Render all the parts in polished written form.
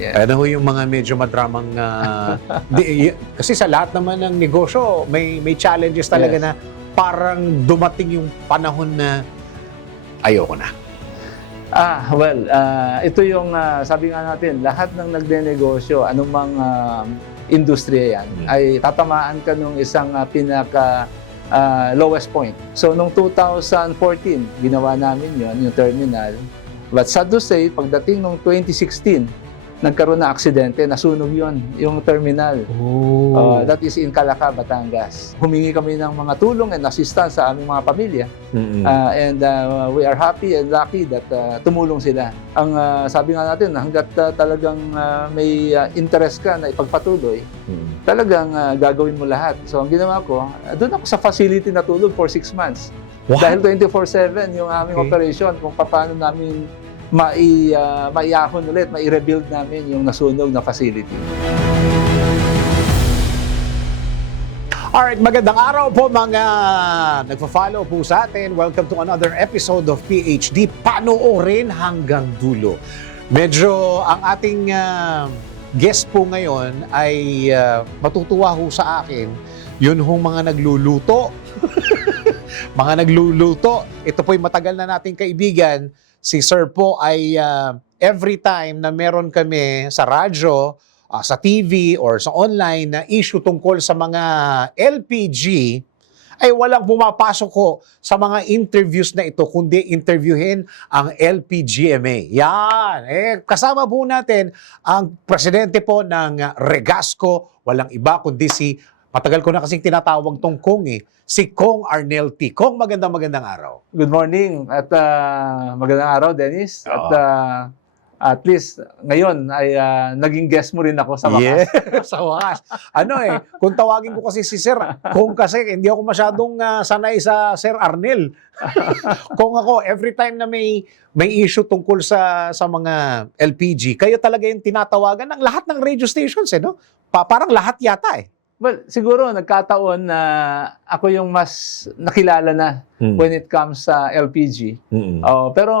Yeah. Ano ho yung mga medyo madramang... kasi sa lahat naman ng negosyo, may challenges talaga Yes. na parang dumating yung panahon na ayoko na. Ito yung sabi nga natin, lahat ng nagnenegosyo, anumang industriya yan, ay tatamaan ka nung isang pinaka lowest point. So, nung 2014, ginawa namin yung terminal. But sad to say, pagdating nung 2016, nagkaroon na aksidente, nasunog yung terminal. That is in Calaca, Batangas. Humingi kami ng mga tulong and assistance sa aming mga pamilya. And we are happy and lucky that tumulong sila. Ang sabi nga natin, hanggat talagang may interest ka na ipagpatuloy, talagang gagawin mo lahat. So ang ginawa ko, doon ako sa facility natulog for 6 months. Wow. Dahil 24/7 yung aming operation, kung paano namin maiahon ulit, mai-rebuild namin yung nasunog na facility. Alright, magandang araw po mga nagpa-follow po sa atin. Welcome to another episode of PhD. Panoorin hanggang dulo. Medyo ang ating guest po ngayon ay matutuwa ho sa akin. Yun hong mga nagluluto. Mga nagluluto. Ito po'y matagal na nating kaibigan. Si Sir po ay every time na meron kami sa radyo, sa TV or sa online na issue tungkol sa mga LPG, ay walang pumapasok ko sa mga interviews na ito, kundi interviewin ang LPGMA. Yan! Kasama po natin ang presidente po ng Regasco, walang iba kundi matagal ko na kasing tinatawag tong Kong si Kong Arnel T. Kong, magandang araw. Good morning at magandang araw, Dennis. At least ngayon ay naging guest mo rin ako sa wakas. Yeah, sa wakas. Kung tawagin ko kasi si Sir Kong kasi hindi ako masyadong sanay sa Sir Arnel. Kung ako, every time na may issue tungkol sa mga LPG, kayo talaga yung tinatawagan ng lahat ng radio stations, no? Parang lahat yata Well, siguro nagkataon na ako yung mas nakilala na when it comes sa LPG. Pero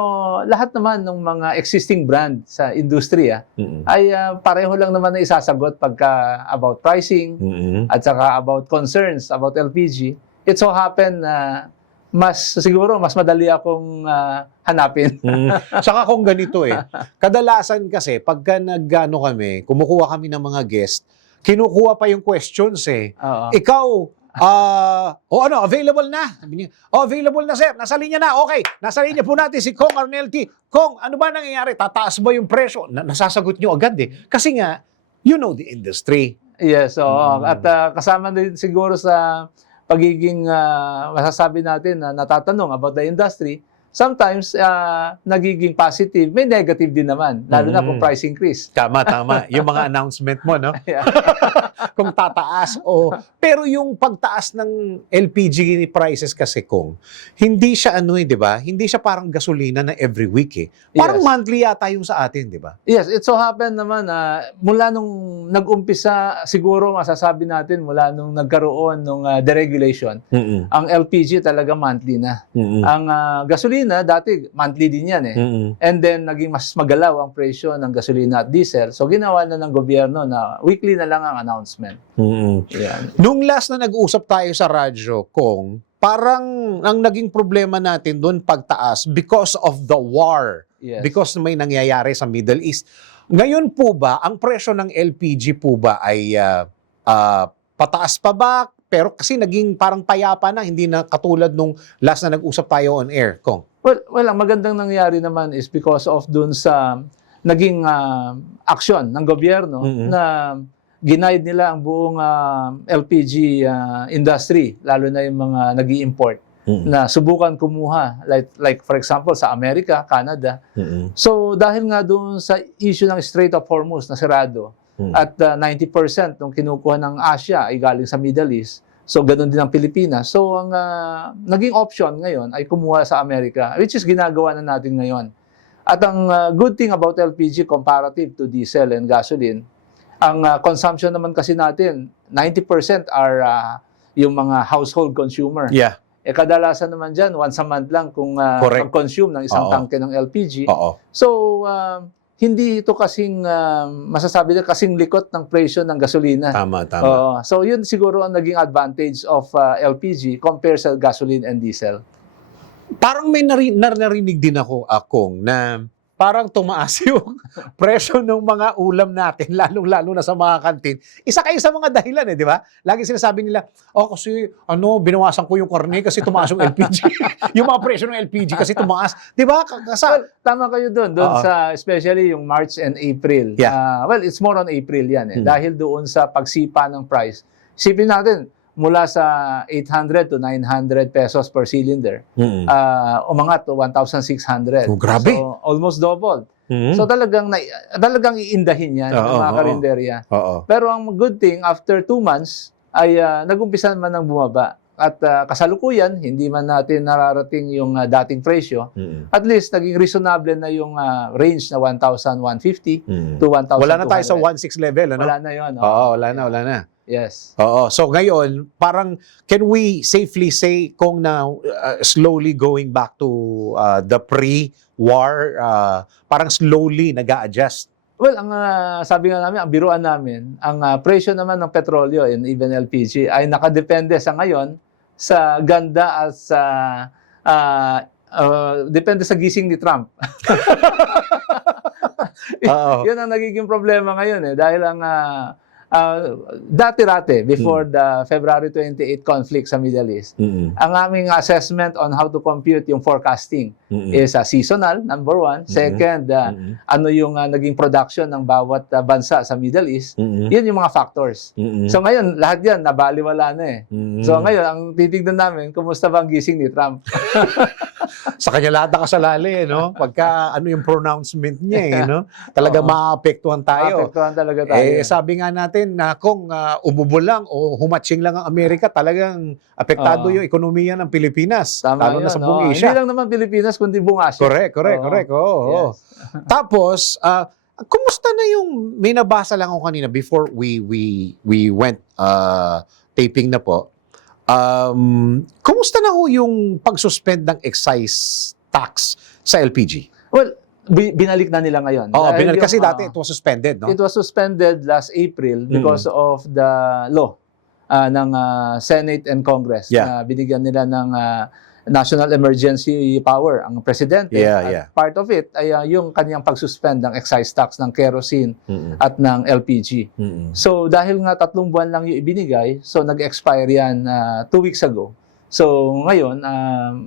lahat naman ng mga existing brand sa industriya ay pareho lang naman na isasagot pagka about pricing at saka about concerns about LPG. It so happen na siguro mas madali akong hanapin. Saka kung ganito kadalasan kasi pagka kami, kumukuha kami ng mga guest, kinukuha pa yung questions Ikaw, available na? Sabi niya, available na sir, nasa linya na, okay. Nasa linya po natin si Kong Arnel T. Kong, ano ba nangyayari? Tataas ba yung presyo? Nasasagot nyo agad Kasi nga, you know the industry. Yes, at kasama din siguro sa pagiging masasabi natin na natatanong about the industry, sometimes nagiging positive, may negative din naman, lalo na kung price increase. Tama. Yung mga announcement mo, no? Kung tataas. Pero yung pagtaas ng LPG prices kasi, Kung, hindi siya di ba? Hindi siya parang gasolina na every week Parang monthly yata yung sa atin, di ba? Yes, it so happened naman mula nung nag-umpisa, siguro masasabi natin mula nung nagkaroon ng deregulation, ang LPG talaga monthly na. Ang gasolina, dati monthly din yan And then, naging mas magalaw ang presyo ng gasolina at diesel. So, ginawa na ng gobyerno na weekly na lang ang announcement. Yan. Nung last na nag-usap tayo sa radyo, Kong, parang ang naging problema natin doon pagtaas because of the war. Yes. Because may nangyayari sa Middle East. Ngayon po ba, ang presyo ng LPG po ba ay pataas pa ba? Pero kasi naging parang payapa na, hindi na katulad nung last na nag-usap tayo on air, Kong. Well, ang magandang nangyari naman is because of dun sa naging aksyon ng gobyerno na ginaid nila ang buong LPG industry, lalo na yung mga nag-i-import, na subukan kumuha, like for example sa Amerika, Canada. So dahil nga doon sa issue ng Strait of Hormuz na sirado, at 90% ng kinukuha ng Asia ay galing sa Middle East. So, ganun din ang Pilipinas. So, ang naging option ngayon ay kumuha sa Amerika, which is ginagawa na natin ngayon. At ang good thing about LPG comparative to diesel and gasoline, ang consumption naman kasi natin, 90% are yung mga household consumer. Yeah. Kadalasan naman dyan, once a month lang kung mag-consume ng isang tangke ng LPG. Oo. So, hindi ito kasing, masasabi na kasing likot ng presyo ng gasolina. Tama. So yun siguro ang naging advantage of LPG compared sa gasoline and diesel. Parang may narinig din ako, Kong, na parang tumaas yung presyo ng mga ulam natin, lalong-lalo na sa mga kantin. Isa kayo sa mga dahilan di ba? Lagi sinasabi nila, kasi binawasan ko yung karne kasi tumaas yung LPG. Yung mga presyo ng LPG kasi tumaas. Di ba? Well, tama kayo doon sa especially yung March and April. Yeah. Well, it's more on April yan dahil doon sa pagsipa ng price. Isipin natin, mula sa 800 to 900 pesos per cylinder, umangat to 1,600. Oh, grabe. So, almost double. So, talagang iindahin yan ng mga karinderya. Pero ang good thing, after 2 months, ay nag-umpisa naman ng bumaba. At kasalukuyan, hindi man natin nararating yung dating presyo. At least, naging reasonable na yung range na 1,150 to 1,200. Wala na tayo sa 1.6 level, ano? Wala na yun. Wala na. Yes. So ngayon, parang can we safely say kung na slowly going back to the pre-war, parang slowly nag-a-adjust? Well, ang sabi nga namin, ang biruan namin, ang presyo naman ng petrolyo and even LPG ay nakadepende sa ngayon sa ganda at sa depende sa gising ni Trump. Yan ang nagiging problema ngayon dahil ang dati-rate, before the February 28 conflict sa Middle East, ang aming assessment on how to compute yung forecasting is seasonal, number one. Second, ano yung naging production ng bawat bansa sa Middle East. Yun yung mga factors. So ngayon, lahat yan, nabaliwala na So ngayon, ang titignan namin, kumusta ba ang gising ni Trump? Sa kanya lahat nakasalali, no? Pagka ano yung pronouncement niya, no? Talaga maapektuhan tayo. Maapektuhan talaga tayo. Sabi nga natin na kung umubo lang o humatching lang ang Amerika, talagang apektado yung ekonomiya ng Pilipinas. Tama lalo yun, na sa buong Asia. Hindi lang naman Pilipinas, kundi buong Asia. Correct. Yes. Tapos, kumusta na yung, may nabasa lang ako kanina before we went taping na po, kumusta na ho yung pag-suspend ng excise tax sa LPG? Well, binalik na nila ngayon. Binalik kasi dati it was suspended, no? It was suspended last April because of the law ng Senate and Congress. Na binigyan nila ng national emergency power ang presidente. At part of it ay yung kanyang pagsuspend ng excise tax ng kerosene at ng LPG. So dahil nga 3 buwan lang yung ibinigay, so nag-expire yan 2 weeks ago. So ngayon,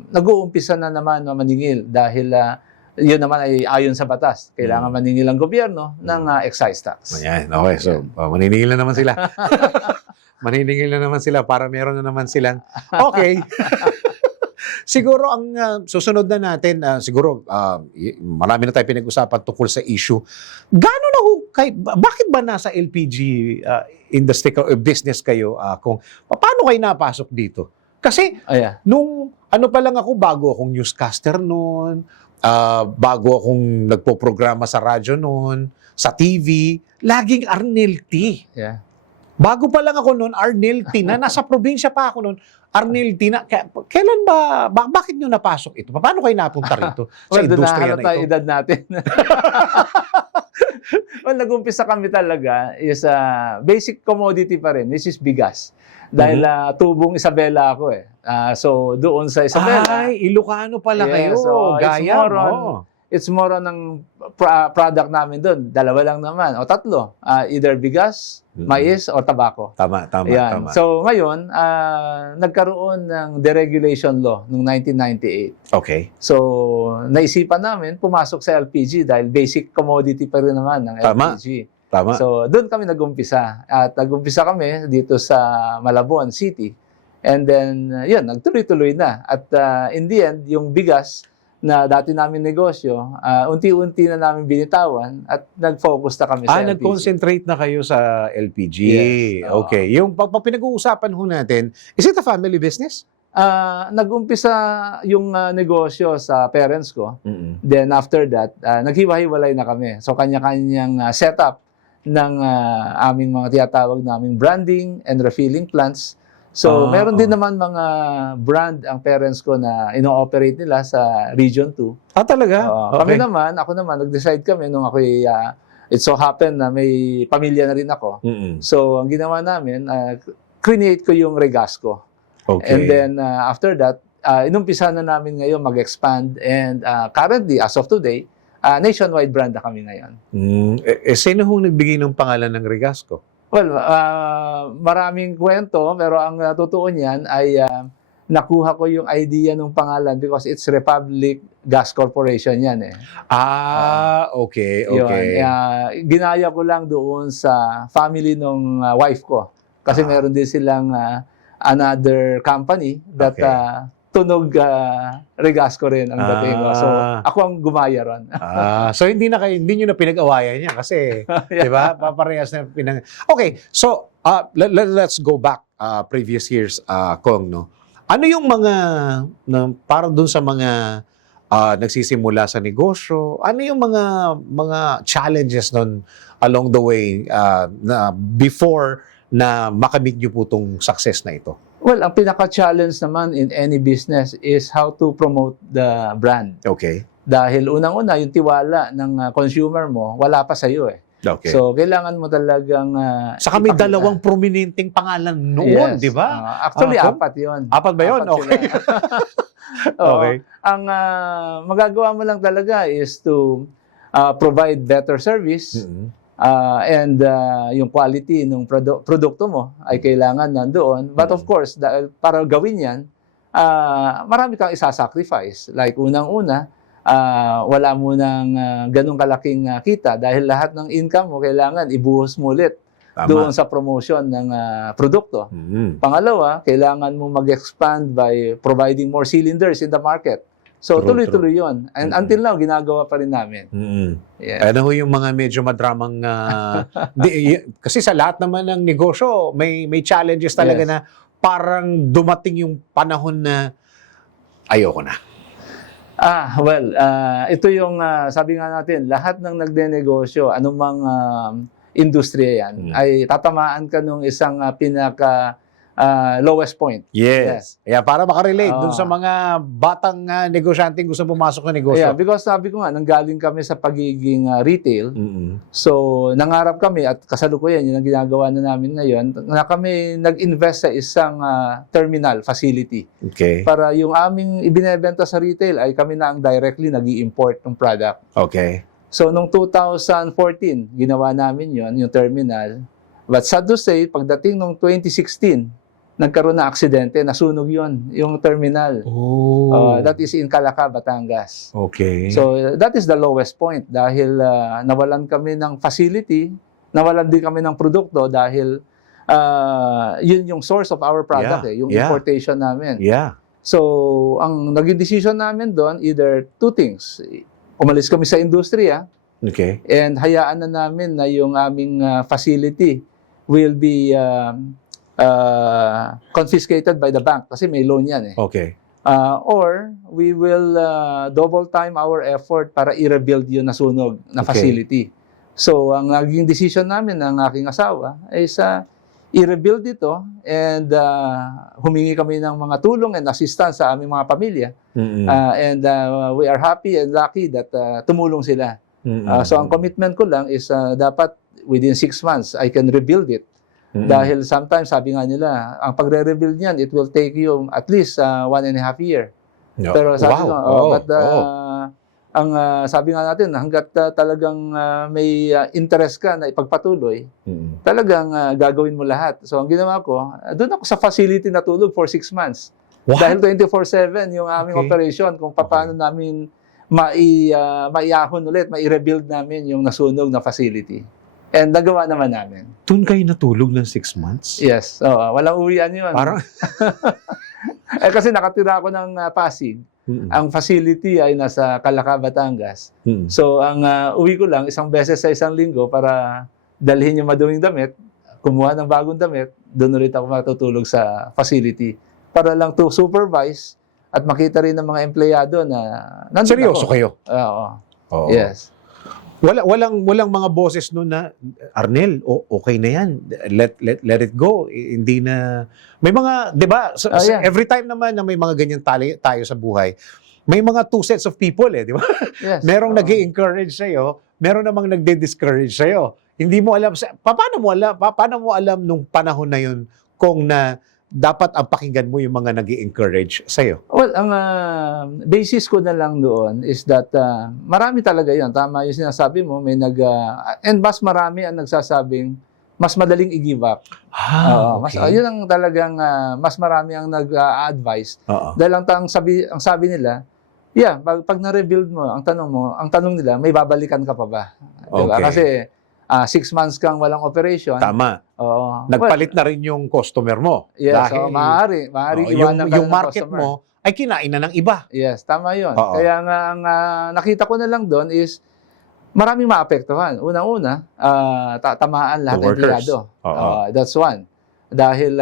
nag-uumpisa na naman maningil dahil yun naman ay ayon sa batas. Kailangan maningil ang gobyerno ng excise tax. Ayan, okay. So, maniningil na naman sila. Maniningil na naman sila para meron na naman silang, okay. Siguro ang susunod na natin, siguro marami na tayo pinag-usapan tungkol sa issue. Gano'n na bakit ba nasa LPG industry o business kayo? Kung paano kayo napasok dito? Kasi nung ano pa lang ako, bago akong newscaster noon, bago akong nagpo-programa sa radyo noon, sa TV, laging Arnelty. Bago pa lang ako noon, Arnelty na. Nasa probinsya pa ako noon, Arnelty na. Kailan bakit nyo napasok ito? Paano kayo napunta rito sa industriya na ito? Edad natin. Well, nag-umpisa kami talaga is basic commodity pa rin, which is bigas. Dahil tubong Isabela ako so doon sa Isabela. Ay, Ilocano pala kayo. So Gaya it's more on ang product namin doon. 2 lang naman o 3. Either bigas, mais or tabako. Tama. So ngayon, nagkaroon ng deregulation law noong 1998. Okay. So naisipan namin pumasok sa LPG dahil basic commodity pa rin naman ng LPG. Tama. So, doon kami nag-umpisa. At nag-umpisa kami dito sa Malabon City. And then, yun, nagtuloy-tuloy na. At in the end, yung bigas na dati namin negosyo, unti-unti na namin binitawan at nag-focus na kami sa LPG. Nag-concentrate na kayo sa LPG. Yes. Okay. Yung pinag-uusapan ho natin, is it a family business? Nag-umpisa yung negosyo sa parents ko. Then after that, naghiwa-hiwalay na kami. So, kanya-kanyang setup ng aming mga tinatawag naming branding and refilling plants. So, meron din naman mga brand ang parents ko na ino-operate nila sa Region 2. Talaga? Kami naman, ako naman, nag-decide kami nung ako it so happened na may pamilya na rin ako. So, ang ginawa namin, create ko yung Regasco. Okay. And then, after that, inumpisa na namin ngayon mag-expand. And currently, as of today, nationwide brand na kami ngayon. Sino hong nagbigay ng pangalan ng Regasco? Well, maraming kwento, pero ang totoo niyan ay nakuha ko yung idea ng pangalan because it's Republic Gas Corporation yan eh. Okay. Ginaya ko lang doon sa family ng wife ko. Kasi meron din silang another company that tunog Regasco rin ang dating ko. So, ako ang gumaya ron. So hindi nyo na pinag-awayan niya kasi, di ba? Paparehas na Okay, so let's go back previous years, Kong, no? Ano yung mga, para dun sa mga nagsisimula sa negosyo, ano yung mga challenges nun along the way na before na makamit nyo po itong success na ito? Well, ang pinaka-challenge naman in any business is how to promote the brand. Okay. Dahil unang-una, yung tiwala ng consumer mo, wala pa sa'yo eh. Okay. So, kailangan mo talagang saka may dalawang prominenteng pangalan noon, di ba? Actually, apat yun. Apat ba yun? Okay. Okay. Ang magagawa mo lang talaga is to provide better service and yung quality ng produkto mo ay kailangan nandoon. But of course, para gawin yan, marami kang isasacrifice. Like unang-una, wala mo nang ganong kalaking kita dahil lahat ng income mo kailangan ibuhos mo ulit doon sa promotion ng produkto. Pangalawa, kailangan mo mag-expand by providing more cylinders in the market. So, tuloy-tuloy yun. And until now, ginagawa pa rin namin. Yeah. Ano yung mga medyo madramang... kasi sa lahat naman ng negosyo, may challenges talaga na parang dumating yung panahon na ayoko na. Ito yung sabi nga natin, lahat ng nagdenegosyo, anumang industriya yan, ay tatamaan ka nung isang pinaka lowest point. Yes. Yeah, para makarelate dun sa mga batang negosyanteng gusto pumasok na negosyo. Yeah, because sabi ko nga, nanggaling kami sa pagiging retail. So, nangarap kami at kasalukuyan, yun ang ginagawa na namin ngayon, na kami nag-invest sa isang terminal facility. Okay. Para yung aming ibinebenta sa retail ay kami na ang directly nag-i-import ng product. Okay. So, noong 2014, ginawa namin yon yung terminal. But sad to say, pagdating noong 2016, nagkaroon na aksidente, nasunog yon yung terminal. That is in Calaca, Batangas. Okay. So, that is the lowest point dahil nawalan kami ng facility, nawalan din kami ng produkto dahil yun yung source of our product, yung importation namin. Yeah. So, ang naging decision namin doon, either two things. Umalis kami sa industriya, and hayaan na namin na yung aming facility will be confiscated by the bank kasi may loan yan eh. Okay. Or we will double time our effort para i-rebuild yung nasunog na facility. So, ang naging decision namin ng aking asawa ay i-rebuild ito and humingi kami ng mga tulong and assistance sa aming mga pamilya. And we are happy and lucky that tumulong sila. So, ang commitment ko lang is dapat within 6 months, I can rebuild it. Dahil sometimes, sabi nga nila, ang pagre-rebuild niyan, it will take you at least 1.5 years. Pero sabi ko, ang sabi nga natin, hanggat talagang may interest ka na ipagpatuloy, talagang gagawin mo lahat. So, ang ginawa ko, doon ako sa facility natulog for 6 months. Dahil 24/7 yung aming operation, kung paano namin maiahon ulit, mai-rebuild namin yung nasunog na facility. And nagawa naman namin. Doon kayo natulog ng 6 months? Yes. Walang uwian yun. Parang... kasi nakatira ako ng Pasig. Ang facility ay nasa Calaca, Batangas. So, ang uwi ko lang, isang beses sa isang linggo para dalhin yung maduming damit, kumuha ng bagong damit, doon ulit ako matutulog sa facility. Para lang to supervise at makita rin ng mga empleyado na nandun seryoso ako. Kayo? Oo. Yes. Walang mga boses noon na Arnel, okay na yan. Let it go. Hindi na may mga, 'di ba? Yeah. Every time naman na may mga ganyan tayo sa buhay, may mga two sets of people di ba? Yes. Merong nag-i-encourage sa meron namang nagde-discourage sa Hindi mo alam paano mo alam nung panahon na yun kung na dapat ang pakinggan mo yung mga nag-i-encourage sa Well, ang basis ko na lang doon is that marami talaga yan. Tama yung sinasabi mo. May and mas marami ang nagsasabing mas madaling i-give up. Okay. Yun ang talagang mas marami ang nag-advise. Dahil ang sabi nila, pag na-rebuild mo, ang tanong nila, may babalikan ka pa ba? Diba? Okay. Kasi 6 months kang walang operation. Tama. Nagpalit na rin yung customer mo. Yes, dahil maaari iwanan ka yung ng market customer. mo ay kinain na ng iba. Yes, tama yun. Oo. Kaya nga, ang nakita ko na lang doon is maraming maapektuhan. Unang-una, tamaan lahat The ng workers. empleyado. That's one. Dahil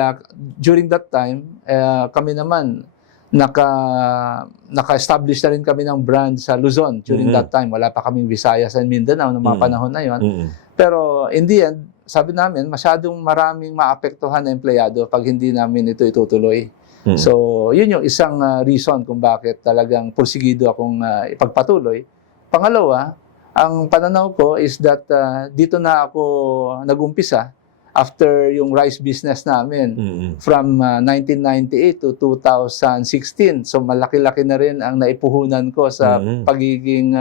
during that time, kami naman, naka-establish na rin kami ng brand sa Luzon during that time. Wala pa kaming Visayas and Mindanao noong mga panahon na yon. Pero in the end, sabi namin, masyadong maraming maapektuhan na empleyado pag hindi namin ito itutuloy. So, yun yung isang reason kung bakit talagang pursigido akong ipagpatuloy. Pangalawa, ang pananaw ko is that dito na ako nag-umpisa after yung rice business namin from 1998 to 2016. So, malaki-laki na rin ang naipuhunan ko sa pagiging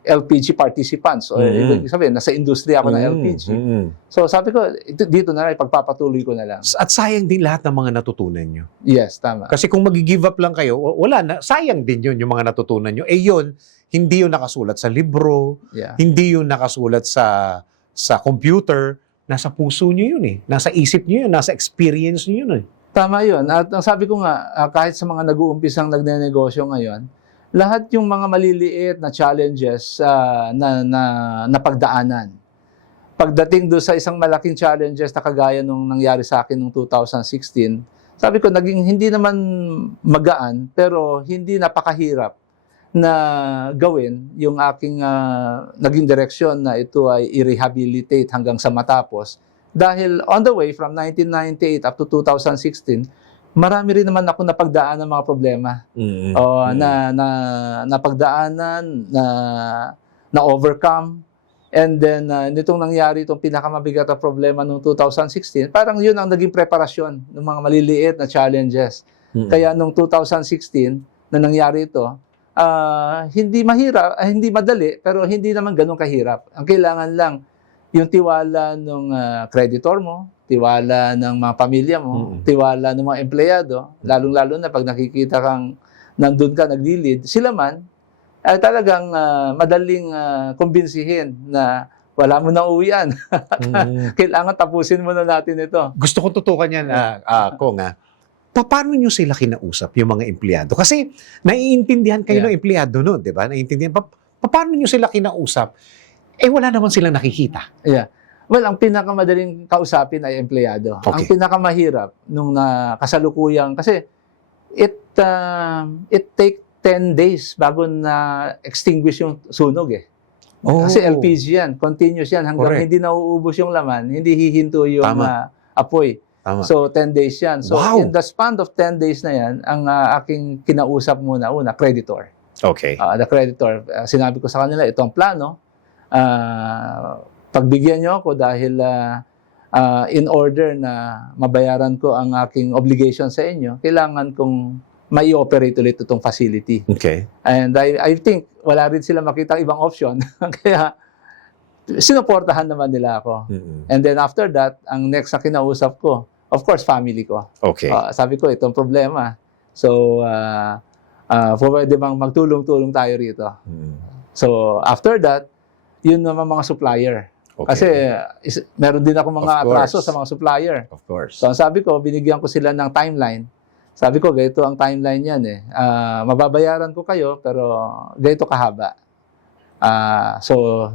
LPG participants. O ibig sabihin, nasa industriya ako ng LPG. So sabi ko, dito na lang, ipagpapatuloy ko na lang. At sayang din lahat ng mga natutunan nyo. Yes, tama. Kasi kung mag-give up lang kayo, wala na. Sayang din yun, yung mga natutunan nyo. Yun, hindi yun nakasulat sa libro, hindi yun nakasulat sa computer. Nasa puso nyo yun Nasa isip nyo yun, nasa experience nyo yun Tama yun. At ang sabi ko nga, kahit sa mga nag-uumpisang nagnenegosyo ngayon, lahat yung mga maliliit na challenges na pagdaanan. Pagdating doon sa isang malaking challenges na kagaya nung nangyari sa akin noong 2016, sabi ko, naging hindi naman magaan, pero hindi napakahirap na gawin yung aking naging direksyon na ito ay i-rehabilitate hanggang sa matapos. Dahil on the way from 1998 up to 2016, marami rin naman ako napagdaan ng mga problema. Napagdaanan, na overcome. And then, nitong nangyari itong pinakamabigat na problema noong 2016, parang yun ang naging preparasyon ng mga maliliit na challenges. Kaya noong 2016, na nangyari ito, hindi mahirap, hindi madali, pero hindi naman ganun kahirap. Ang kailangan lang, yung tiwala ng creditor mo, tiwala ng mga pamilya mo, tiwala ng mga empleyado, lalong-lalo na pag nakikita kang nandun ka, naglilid, sila man, ay talagang madaling kumbinsihin na wala mo na uwian. Kailangan tapusin mo na natin ito. Gusto kong tutukan yan, Kong, paano nyo sila kinausap, yung mga empleyado? Kasi naiintindihan kayo ng empleyado noon, di ba? Naiintindihan. Paano nyo sila kinausap? Wala naman silang nakikita. Yeah. Well, ang pinakamadaling kausapin ay empleyado. Okay. Ang pinakamahirap nung kasalukuyang, kasi it take 10 days bago na extinguish yung sunog Kasi LPG yan, continuous yan, hanggang hindi nauubos yung laman, hindi hihinto yung apoy. Tama. So 10 days yan. So in the span of 10 days na yan, ang aking kinausap una, creditor. Okay. The creditor, sinabi ko sa kanila, ito ang plano, pagbigyan niyo ako dahil in order na mabayaran ko ang aking obligation sa inyo, kailangan kong mai-operate ulit itong facility. Okay. And I think wala rin sila makita ibang option. Kaya sinuportahan naman nila ako. And then after that, ang next na kinausap ko, of course, family ko. Okay. Sabi ko, itong problema. So, pwede bang magtulong-tulong tayo rito. So, after that, yun naman mga supplier. Okay. Kasi meron din ako mga Of course. atraso sa mga supplier. Of course. So, ang sabi ko, binigyan ko sila ng timeline. Sabi ko, ganito ang timeline yan mababayaran ko kayo, pero ganito kahaba. So,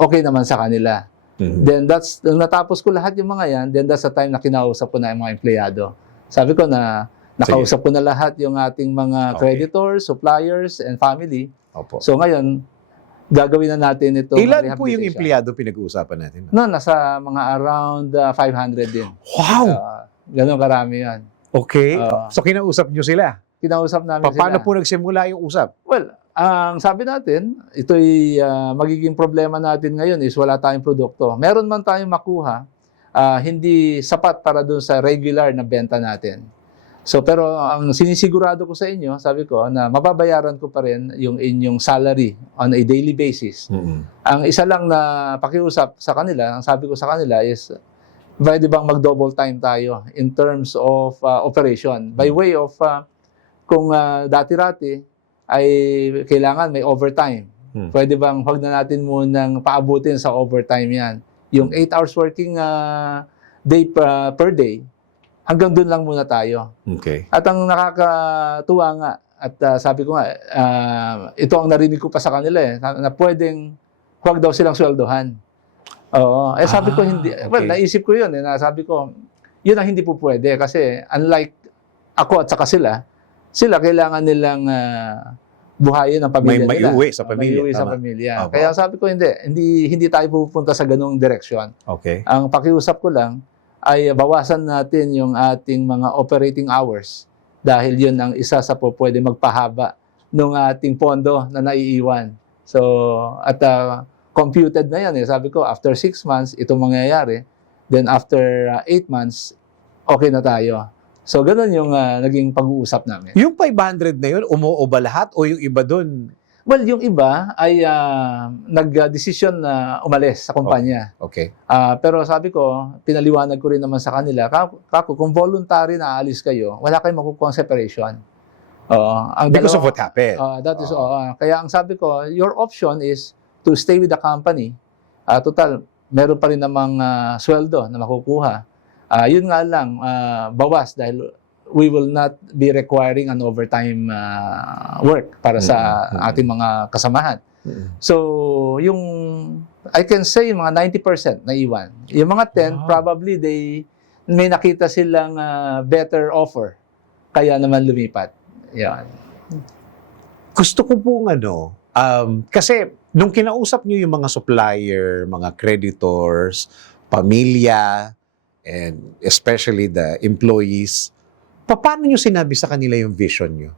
okay naman sa kanila. Then, natapos ko lahat yung mga yan, then that's the time na kinausap ko na yung mga empleyado. Sabi ko na, nakausap ko na lahat yung ating mga creditors, suppliers, and family. Opo. So, ngayon, gagawin na natin itong Ilan po yung rehabilitation. empleyado pinag-uusapan natin? No, nasa mga around 500 din. Wow! Ganun karami yan. Okay. Oo. So kinausap nyo sila. Kinausap namin Paano sila. po nagsimula yung usap? Well, ang sabi natin, ito'y magiging problema natin ngayon is wala tayong produkto. Meron man tayong makuha, hindi sapat para doon sa regular na benta natin. So, pero ang sinisigurado ko sa inyo, sabi ko, na mababayaran ko pa rin yung inyong salary on a daily basis. Ang isa lang na pakiusap sa kanila, ang sabi ko sa kanila is, pwede bang mag-double time tayo in terms of operation? By way of, kung dati-rati ay kailangan may overtime. Pwede bang huwag na natin munang paabutin sa overtime yan? Yung 8 hours working day per day, hanggang doon lang muna tayo. Okay. At ang nakakatuwa nga, at sabi ko nga, ito ang narinig ko pa sa kanila na pwedeng huwag daw silang sweldohan. Oo. Sabi ko hindi, okay. well, naisip ko yun. Sabi ko, yun ang hindi po pwede kasi unlike ako at saka sila kailangan nilang buhayin ang pamilya May nila. maiuwi sa pamilya, Maiuwi sa tama. pamilya. Opo. Kaya sabi ko hindi tayo pupunta sa ganung direksyon. Okay. Ang pakiusap ko lang ay bawasan natin yung ating mga operating hours dahil yun ang isa sa pwede magpahaba ng ating pondo na naiiwan. So, at computed na yan. Sabi ko, after 6 months, itong mangyayari. Then after 8 months, okay na tayo. So, ganun yung naging pag-uusap namin. Yung 500 na yun, umuo ba lahat o yung iba doon? Well, yung iba ay nag-desisyon na umalis sa kumpanya. Okay. Pero sabi ko, pinaliwanag ko rin naman sa kanila, kako, kung voluntary na aalis kayo, wala kayong makukuha separation. Ang Because of dalawa- what happened. that is, kaya ang sabi ko, your option is to stay with the company. Total, meron pa rin namang sweldo na makukuha. Yun nga lang, bawas dahil we will not be requiring an overtime work para sa ating mga kasamahan. So, yung, I can say, mga 90% na iwan. Yung mga 10, probably may nakita silang better offer. Kaya naman lumipat. Yan. Gusto ko pong kasi nung kinausap niyo yung mga supplier, mga creditors, pamilya, and especially the employees, paano nyo sinabi sa kanila yung vision nyo?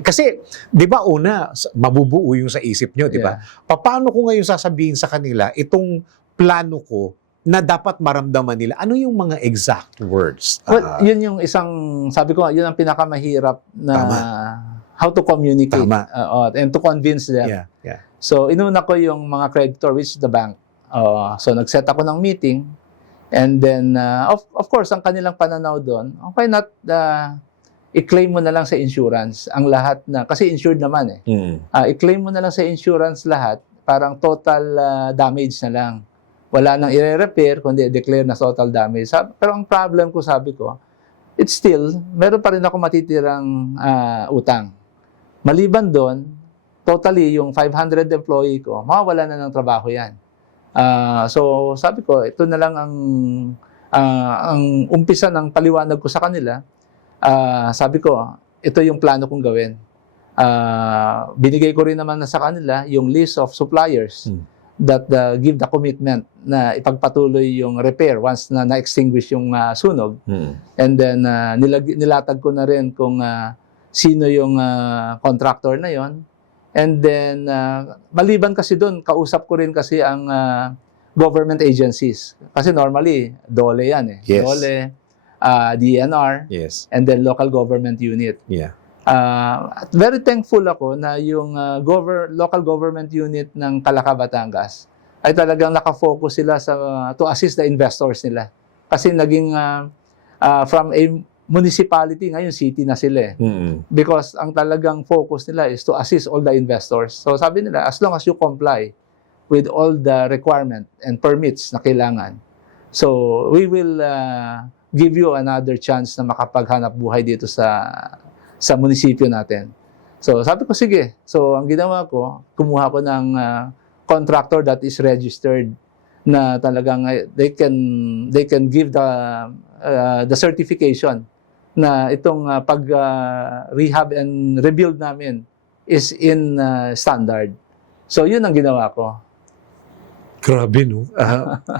Kasi, di ba mabubuo yung sa isip nyo, di ba? Paano ko ngayon sasabihin sa kanila itong plano ko na dapat maramdaman nila? Ano yung mga exact words? Well, yun yung isang, sabi ko, yun ang pinakamahirap na how to communicate and to convince them. Yeah. So, inuna ko yung mga creditor, which is the bank. So, nag-set ako ng meeting. And then, of course, ang kanilang pananaw doon, why not i-claim mo na lang sa insurance ang lahat na, kasi insured naman i-claim mo na lang sa insurance lahat, parang total damage na lang. Wala nang i-repair, kundi i-declare na total damage. Pero ang problem ko, sabi ko, it's still, meron pa rin ako matitirang utang. Maliban doon, totally, yung 500 employee ko, mawawala na ng trabaho yan. So sabi ko, ito na lang ang umpisa ng paliwanag ko sa kanila. Sabi ko, ito yung plano kong gawin. Binigay ko rin naman sa kanila yung list of suppliers that give the commitment na ipagpatuloy yung repair once na na-extinguish yung sunog. And then nilatag ko na rin kung sino yung contractor na yon. And then, maliban kasi doon, kausap ko rin kasi ang government agencies. Kasi normally, DOLE yan Yes. DOLE, DNR, Yes. and then local government unit. Yeah. Very thankful ako na yung local government unit ng Calaca, Batangas ay talagang nakafocus sila to assist the investors nila. Kasi naging from a municipality, ngayon city na sila Because ang talagang focus nila is to assist all the investors. So sabi nila, as long as you comply with all the requirement and permits na kailangan, so we will give you another chance na makapaghanap buhay dito sa munisipyo natin. So sabi ko, sige. So ang ginawa ko, kumuha ko ng contractor that is registered na talagang they can give the certification na itong pag-rehab and rebuild namin is in standard. So, yun ang ginawa ko. Grabe, no?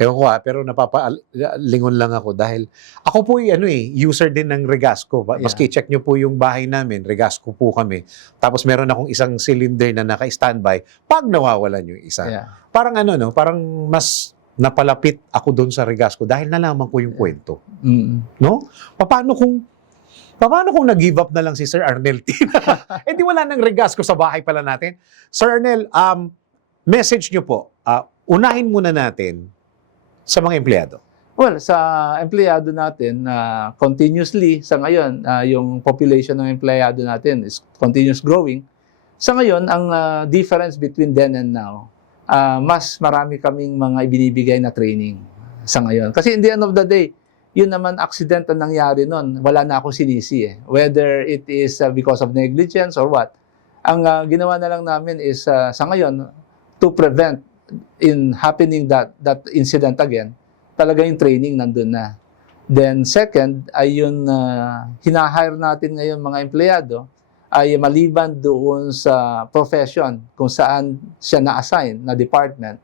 Ewan ko pero napapalingon lang ako dahil ako po user din ng Regasco. Maski check nyo po yung bahay namin, Regasco po kami. Tapos meron akong isang cylinder na naka-standby pag nawawalan yung isa. Yeah. Parang parang mas napalapit ako doon sa Regasco dahil nalaman ko yung kwento. No? Paano kung nag-give up na lang si Sir Arnel Tina? Di wala nang Regasco sa bahay pala natin. Sir Arnel, message nyo po, unahin muna natin sa mga empleyado. Well, sa empleyado natin, continuously, sa ngayon, yung population ng empleyado natin is continuous growing. Sa ngayon, ang difference between then and now, mas marami kaming mga ibinibigay na training sa ngayon. Kasi in the end of the day, yun naman accident ang nangyari nun. Wala na akong sinisi eh. Whether it is because of negligence or what. Ang ginawa na lang namin is, sa ngayon, to prevent in happening that incident again, talaga yung training nandun na. Then second, ay yung hinahire natin ngayon mga empleyado, ay maliban doon sa profession kung saan siya na-assign na department,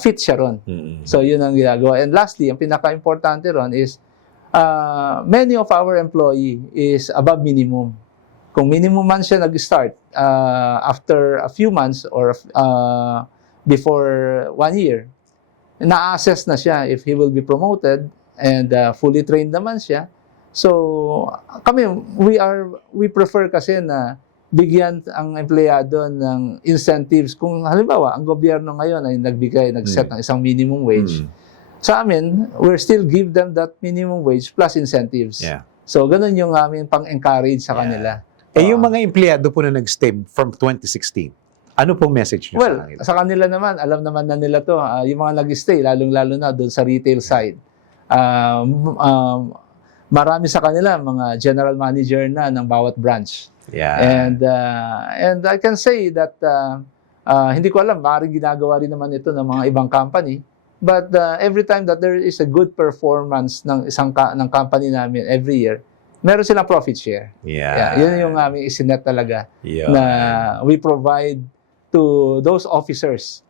fit siya ron. So yun ang ginagawa. And lastly, ang pinaka-importante ron is, many of our employee is above minimum. Kung minimum man siya nag-start, after a few months or before 1 year, na-assess na siya if he will be promoted and fully trained naman siya. So, kami, we prefer kasi na bigyan ang empleyado ng incentives. Kung halimbawa, ang gobyerno ngayon ay nag-set ng isang minimum wage. Sa amin, we're still give them that minimum wage plus incentives. Yeah. So, ganun yung aming pang-encourage sa kanila. Yung mga empleyado po na nag-STEM from 2016, ano pong message nyo sa kanila? Sa kanila naman, alam naman na nila to. Yung mga nag-stay, lalong-lalo na doon sa retail side. Marami sa kanila, mga general manager na ng bawat branch. Yeah. And I can say that, hindi ko alam, maaaring ginagawa rin naman ito ng mga ibang company. But every time that there is a good performance ng ng company namin every year, meron silang profit share. Yeah. Yun yung aming isinet talaga na we provide to those officers.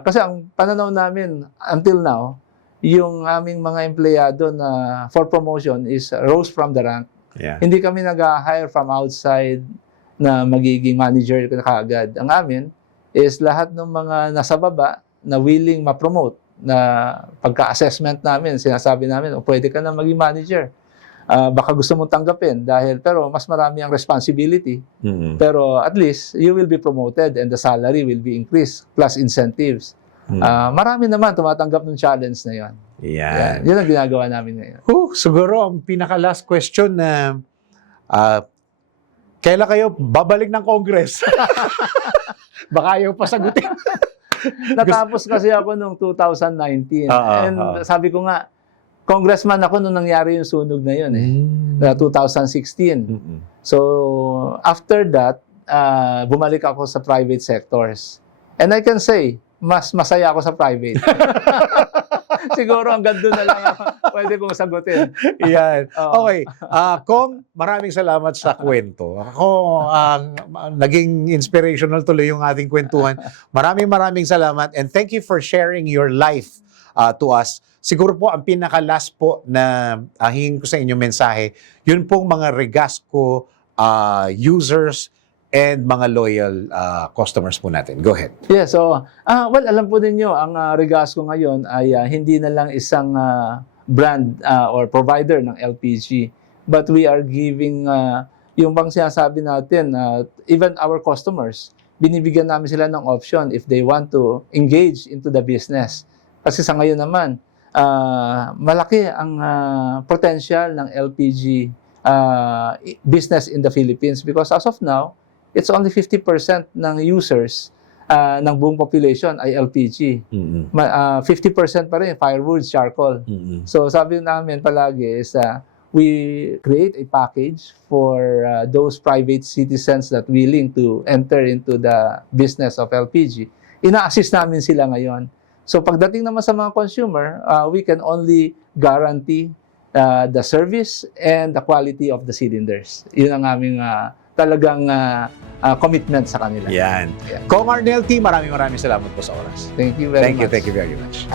Kasi ang pananaw namin until now, yung aming mga empleyado na for promotion is rose from the rank. Yeah. Hindi kami nag-hire from outside na magiging manager kaagad. Ang amin is lahat ng mga nasa baba na willing ma-promote, na pagka-assessment namin, sinasabi namin, pwede ka na maging manager. Baka gusto mong tanggapin pero mas marami ang responsibility. Pero at least you will be promoted and the salary will be increased plus incentives. Marami naman tumatanggap ng challenge na yun. Yan. Yun ang ginagawa namin ngayon. Siguro ang pinaka-last question na kailan kayo babalik ng Congress? Baka ayaw pa sagutin. Natapos kasi ako noong 2019. And sabi ko nga, congressman ako nung nangyari yung sunog na yun 2016. So, after that, bumalik ako sa private sectors. And I can say, mas masaya ako sa private. Siguro hanggang doon na lang ako pwede kong sagutin. Yan. Okay. Kong, maraming salamat sa kwento. Ako, naging inspirational tuloy yung ating kwentuhan. Maraming salamat and thank you for sharing your life to us. Siguro po, ang pinaka-last po na hingin ko sa inyong mensahe, yun pong mga Regasco users and mga loyal customers po natin. Go ahead. Yeah, so, well, alam po ninyo, ang Regasco ngayon ay hindi na lang isang brand or provider ng LPG, but we are giving, yung bang sinasabi natin, even our customers, binibigyan namin sila ng option if they want to engage into the business. Kasi sa ngayon naman, malaki ang potential ng LPG business in the Philippines because as of now, it's only 50% ng users ng buong population ay LPG. 50% pa rin firewood, charcoal. So sabi namin palagi is we create a package for those private citizens that willing to enter into the business of LPG. Ina-assist namin sila ngayon. So pagdating naman sa mga consumer, we can only guarantee the service and the quality of the cylinders. Yun ang aming talagang commitment sa kanila. Yan. Yeah. Kong Arnel T, maraming salamat po sa oras. Thank you very much. Thank you very much.